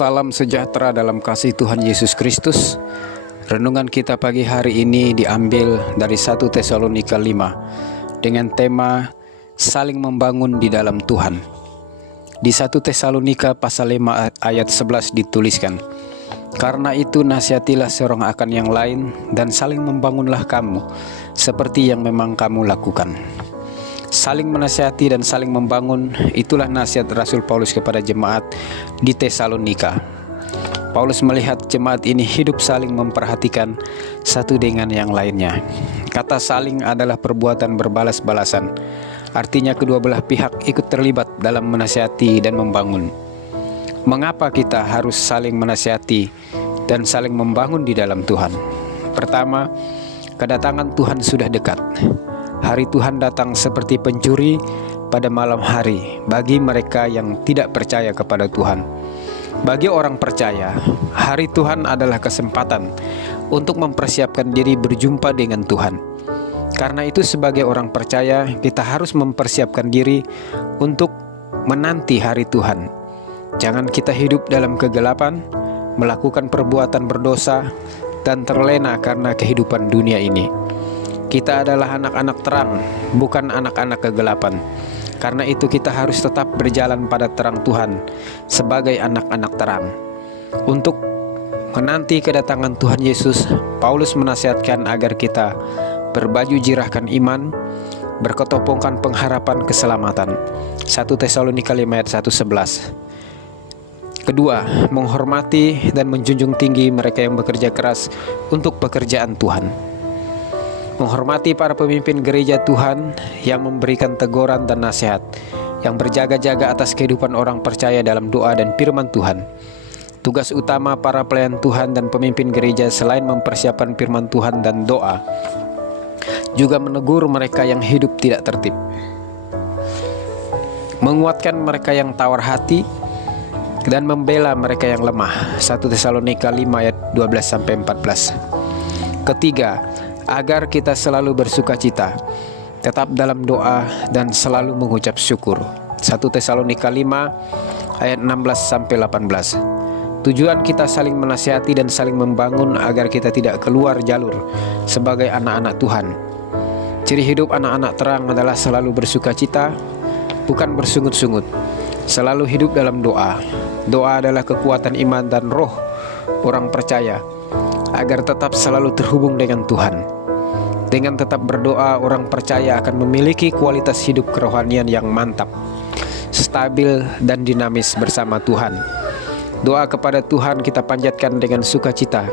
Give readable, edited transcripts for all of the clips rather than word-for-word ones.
Salam sejahtera dalam kasih Tuhan Yesus Kristus. Renungan kita pagi hari ini diambil dari 1 Tesalonika 5 dengan tema saling membangun di dalam Tuhan. Di 1 Tesalonika pasal 5 ayat 11 dituliskan, "Karena itu nasihatilah seorang akan yang lain dan saling membangunlah kamu seperti yang memang kamu lakukan." Saling menasihati dan saling membangun, itulah nasihat Rasul Paulus kepada jemaat di Tesalonika. Paulus melihat jemaat ini hidup saling memperhatikan satu dengan yang lainnya. Kata saling adalah perbuatan berbalas-balasan. Artinya kedua belah pihak ikut terlibat dalam menasihati dan membangun. Mengapa kita harus saling menasihati dan saling membangun di dalam Tuhan? Pertama, kedatangan Tuhan sudah dekat. Hari Tuhan datang seperti pencuri pada malam hari bagi mereka yang tidak percaya kepada Tuhan. Bagi orang percaya, hari Tuhan adalah kesempatan untuk mempersiapkan diri berjumpa dengan Tuhan. Karena itu sebagai orang percaya, kita harus mempersiapkan diri untuk menanti hari Tuhan. Jangan kita hidup dalam kegelapan, melakukan perbuatan berdosa, dan terlena karena kehidupan dunia ini. Kita adalah anak-anak terang, bukan anak-anak kegelapan. Karena itu kita harus tetap berjalan pada terang Tuhan sebagai anak-anak terang. Untuk menanti kedatangan Tuhan Yesus, Paulus menasihatkan agar kita berbaju jirahkan iman, berketopongkan pengharapan keselamatan. 1 Tesalonika 5 ayat 1-11. Kedua, menghormati dan menjunjung tinggi mereka yang bekerja keras untuk pekerjaan Tuhan. Menghormati para pemimpin gereja Tuhan yang memberikan teguran dan nasihat, yang berjaga-jaga atas kehidupan orang percaya dalam doa dan firman Tuhan. Tugas utama para pelayan Tuhan dan pemimpin gereja selain mempersiapkan firman Tuhan dan doa, juga menegur mereka yang hidup tidak tertib, menguatkan mereka yang tawar hati, dan membela mereka yang lemah. 1 Tesalonika 5 ayat 12-14. Ketiga, agar kita selalu bersuka cita, tetap dalam doa dan selalu mengucap syukur. 1 Tesalonika 5 ayat 16-18. Tujuan kita saling menasihati dan saling membangun agar kita tidak keluar jalur sebagai anak-anak Tuhan. Ciri hidup anak-anak terang adalah selalu bersuka cita, bukan bersungut-sungut. Selalu hidup dalam doa. Doa adalah kekuatan iman dan roh orang percaya agar tetap selalu terhubung dengan Tuhan. Dengan tetap berdoa, orang percaya akan memiliki kualitas hidup kerohanian yang mantap, stabil dan dinamis bersama Tuhan. Doa kepada Tuhan kita panjatkan dengan sukacita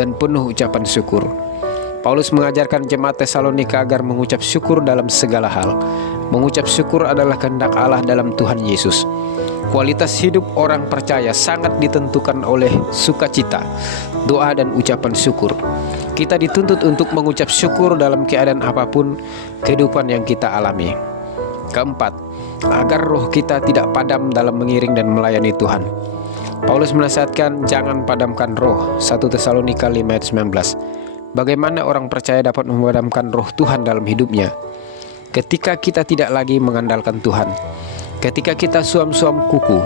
dan penuh ucapan syukur. Paulus mengajarkan jemaat Tesalonika agar mengucap syukur dalam segala hal. Mengucap syukur adalah kehendak Allah dalam Tuhan Yesus. Kualitas hidup orang percaya sangat ditentukan oleh sukacita, doa dan ucapan syukur. Kita dituntut untuk mengucap syukur dalam keadaan apapun kehidupan yang kita alami. Keempat, agar roh kita tidak padam dalam mengiring dan melayani Tuhan. Paulus menasihatkan jangan padamkan roh. 1 Tesalonika 5 ayat 19. Bagaimana orang percaya dapat memadamkan roh Tuhan dalam hidupnya? Ketika kita tidak lagi mengandalkan Tuhan, ketika kita suam-suam kuku,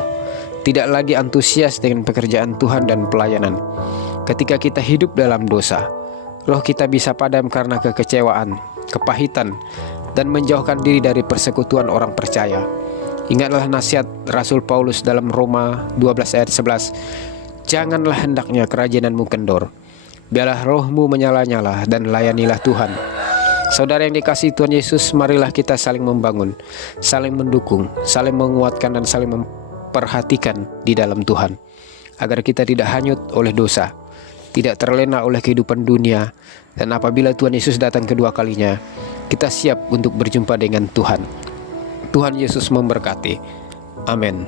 tidak lagi antusias dengan pekerjaan Tuhan dan pelayanan, ketika kita hidup dalam dosa, roh kita bisa padam karena kekecewaan, kepahitan, dan menjauhkan diri dari persekutuan orang percaya. Ingatlah nasihat Rasul Paulus dalam Roma 12 ayat 11. Janganlah hendaknya kerajinanmu kendor. Biarlah rohmu menyala-nyala dan layanilah Tuhan. Saudara yang dikasihi Tuhan Yesus, marilah kita saling membangun, saling mendukung, saling menguatkan dan saling memperhatikan di dalam Tuhan, agar kita tidak hanyut oleh dosa, tidak terlena oleh kehidupan dunia, dan apabila Tuhan Yesus datang kedua kalinya, kita siap untuk berjumpa dengan Tuhan. Tuhan Yesus memberkati. Amin.